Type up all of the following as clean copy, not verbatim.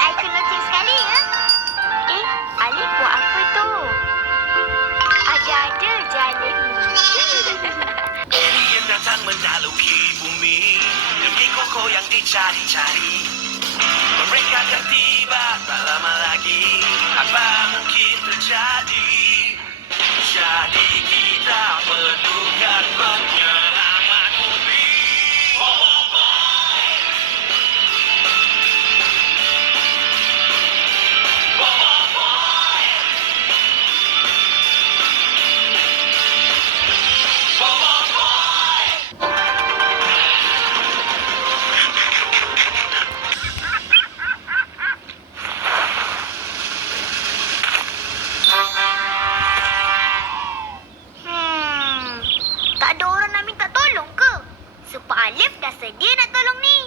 I kelutin sekali ya. Alif buat apa tu? Ada-ada je Alif ni. Alien datang menaluki bumi demi koko yang dicari-cari. Mereka akan tiba tak lama lagi. Apa mungkin terjadi? Jadi kita perlukan penyelamat bumi. Tak ada orang nak minta tolong ke? Super Alif dah sedia nak tolong ni.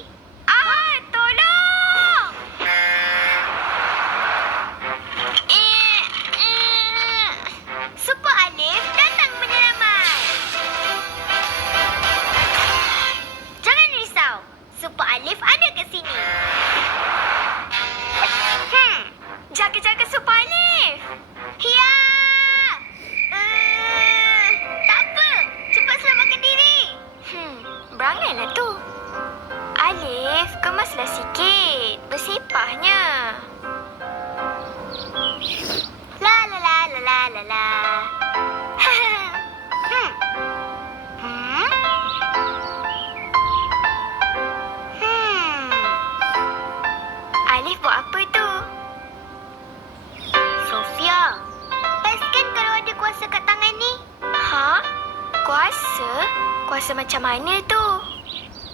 Tolong! Super Alif datang menyelamat. Jangan risau. Super Alif ada kat sini. Jaga-jaga Super Alif. Ya. Tak apa. Cepat selamatkan diri. Berangailah tu. Alif, kemaslah sikit. Bersepahnya. La la la la la la la. Alif buat apa tu? Sofia, best kan kalau ada kuasa kat tangan ni? Ha? Kuasa? Kuasa macam mana tu?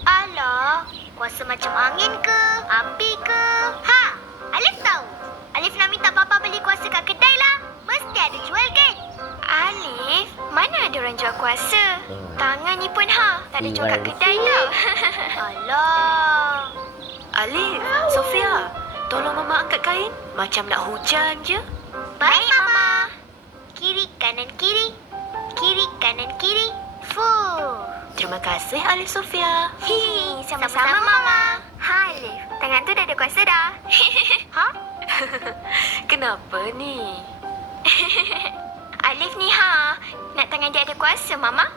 Alah, kuasa macam angin ke, api ke? Ha, Alif tahu. Alif nak minta Papa beli kuasa kat kedai lah. Mesti ada jual kan? Alif, mana ada orang jual kuasa? Tangan ni pun tak ada jual kat kedai tau. Alah. Alif, Sofia, tolong Mama angkat kain. Macam nak hujan je. Baik, Mama. Kiri, kanan, kiri. Kiri, kanan, kiri. Fuh. Terima kasih Alif Sofia. Hihi, sama-sama Sama-sama, Mama. Ha Alif, tangan tu dah ada kuasa dah. Ha? Kenapa ni? Alif ni nak tangan dia ada kuasa Mama.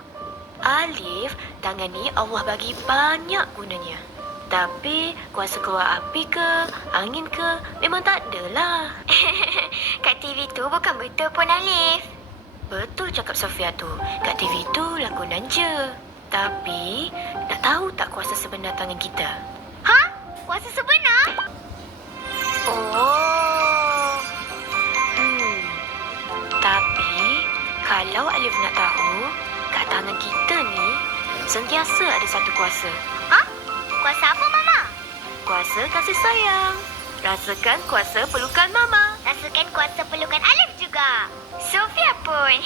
Alif, tangan ni Allah bagi banyak gunanya. Tapi kuasa keluar api ke, angin ke, memang tak adalah. Kat TV tu bukan betul pun Alif. Betul cakap Sofia tu. Kat TV tu lakonan je. Tapi, nak tahu tak kuasa sebenar tangan kita? Ha? Kuasa sebenar? Oh. Tapi, kalau Alif nak tahu, kat tangan kita ni, sentiasa ada satu kuasa. Ha? Kuasa apa, Mama? Kuasa kasih sayang. Rasakan kuasa pelukan Mama. Rasakan kuasa pelukan Alif juga. Sofia pun.